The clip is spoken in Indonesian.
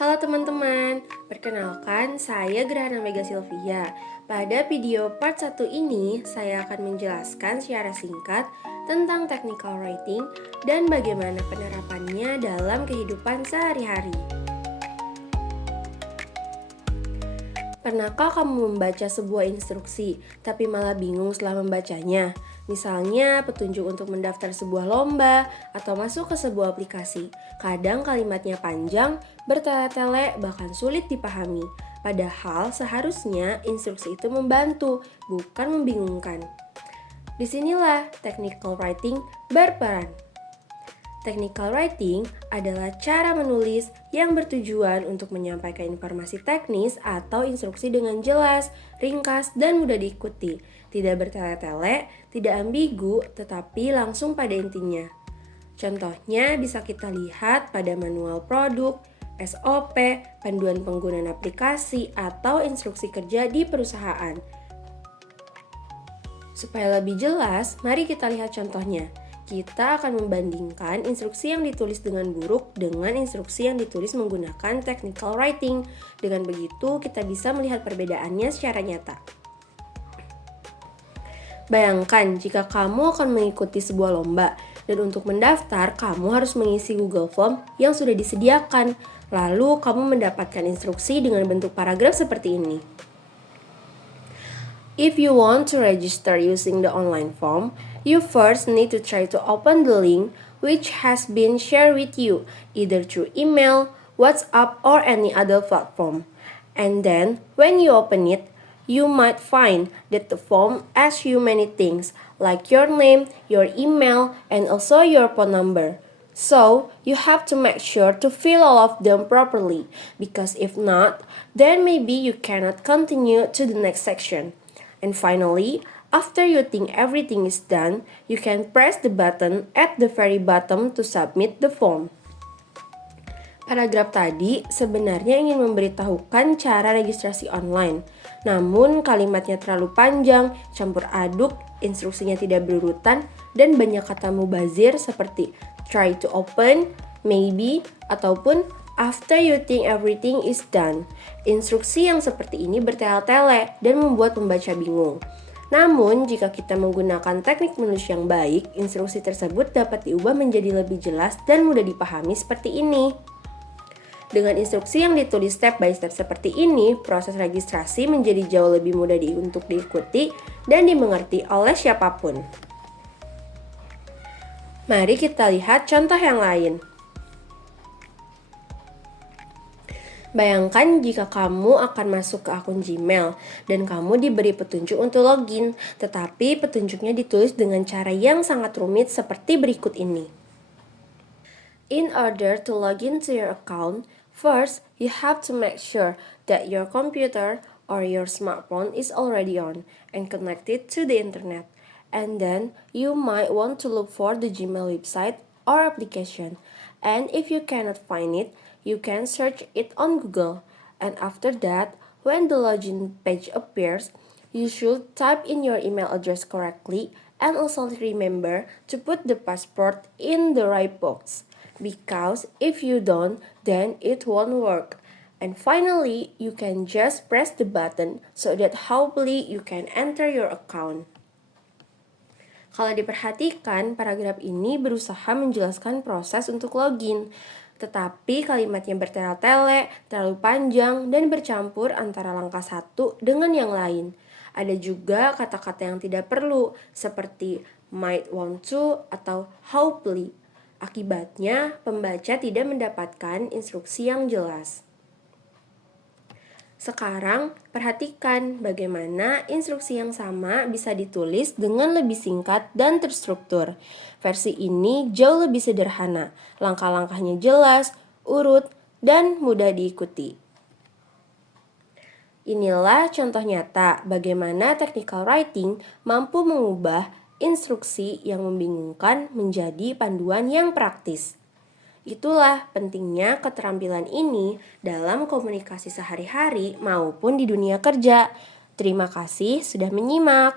Halo teman-teman, perkenalkan saya Gerhana Mega Silvia. Pada video part 1 ini, saya akan menjelaskan secara singkat tentang technical writing dan bagaimana penerapannya dalam kehidupan sehari-hari. Pernahkah kamu membaca sebuah instruksi, tapi malah bingung setelah membacanya? Misalnya, petunjuk untuk mendaftar sebuah lomba atau masuk ke sebuah aplikasi. Kadang kalimatnya panjang, bertele-tele, bahkan sulit dipahami. Padahal seharusnya instruksi itu membantu, bukan membingungkan. Disinilah technical writing berperan. Technical writing adalah cara menulis yang bertujuan untuk menyampaikan informasi teknis atau instruksi dengan jelas, ringkas, dan mudah diikuti. Tidak bertele-tele, tidak ambigu, tetapi langsung pada intinya. Contohnya bisa kita lihat pada manual produk, SOP, panduan penggunaan aplikasi, atau instruksi kerja di perusahaan. Supaya lebih jelas, mari kita lihat contohnya. Kita akan membandingkan instruksi yang ditulis dengan buruk dengan instruksi yang ditulis menggunakan technical writing. Dengan begitu, kita bisa melihat perbedaannya secara nyata. Bayangkan jika kamu akan mengikuti sebuah lomba, dan untuk mendaftar, kamu harus mengisi Google Form yang sudah disediakan. Lalu, kamu mendapatkan instruksi dengan bentuk paragraf seperti ini. If you want to register using the online form, you first need to try to open the link which has been shared with you, either through email, WhatsApp, or any other platform. And then, when you open it, you might find that the form asks you many things, like your name, your email, and also your phone number. So, you have to make sure to fill all of them properly, because if not, then maybe you cannot continue to the next section. And finally, after you think everything is done, you can press the button at the very bottom to submit the form. Paragraf tadi sebenarnya ingin memberitahukan cara registrasi online. Namun kalimatnya terlalu panjang, campur aduk, instruksinya tidak berurutan, dan banyak kata mubazir seperti try to open, maybe, ataupun after you think everything is done. Instruksi yang seperti ini bertele-tele dan membuat pembaca bingung. Namun, jika kita menggunakan teknik menulis yang baik, instruksi tersebut dapat diubah menjadi lebih jelas dan mudah dipahami seperti ini. Dengan instruksi yang ditulis step by step seperti ini, proses registrasi menjadi jauh lebih mudah untuk diikuti dan dimengerti oleh siapapun. Mari kita lihat contoh yang lain. Bayangkan jika kamu akan masuk ke akun Gmail dan kamu diberi petunjuk untuk login, tetapi petunjuknya ditulis dengan cara yang sangat rumit seperti berikut ini. In order to log into your account, first you have to make sure that your computer or your smartphone is already on and connected to the internet. And then you might want to look for the Gmail website or application. And if you cannot find it, you can search it on Google. And after that, when the login page appears, you should type in your email address correctly and also remember to put the password in the right box. Because if you don't, then it won't work. And finally, you can just press the button so that hopefully you can enter your account. Kalau diperhatikan, paragraf ini berusaha menjelaskan proses untuk login. Tetapi kalimatnya bertele-tele, terlalu panjang, dan bercampur antara langkah satu dengan yang lain. Ada juga kata-kata yang tidak perlu, seperti might want to atau hopefully. Akibatnya, pembaca tidak mendapatkan instruksi yang jelas. Sekarang, perhatikan bagaimana instruksi yang sama bisa ditulis dengan lebih singkat dan terstruktur. Versi ini jauh lebih sederhana, langkah-langkahnya jelas, urut, dan mudah diikuti. Inilah contoh nyata bagaimana technical writing mampu mengubah instruksi yang membingungkan menjadi panduan yang praktis. Itulah pentingnya keterampilan ini dalam komunikasi sehari-hari maupun di dunia kerja. Terima kasih sudah menyimak.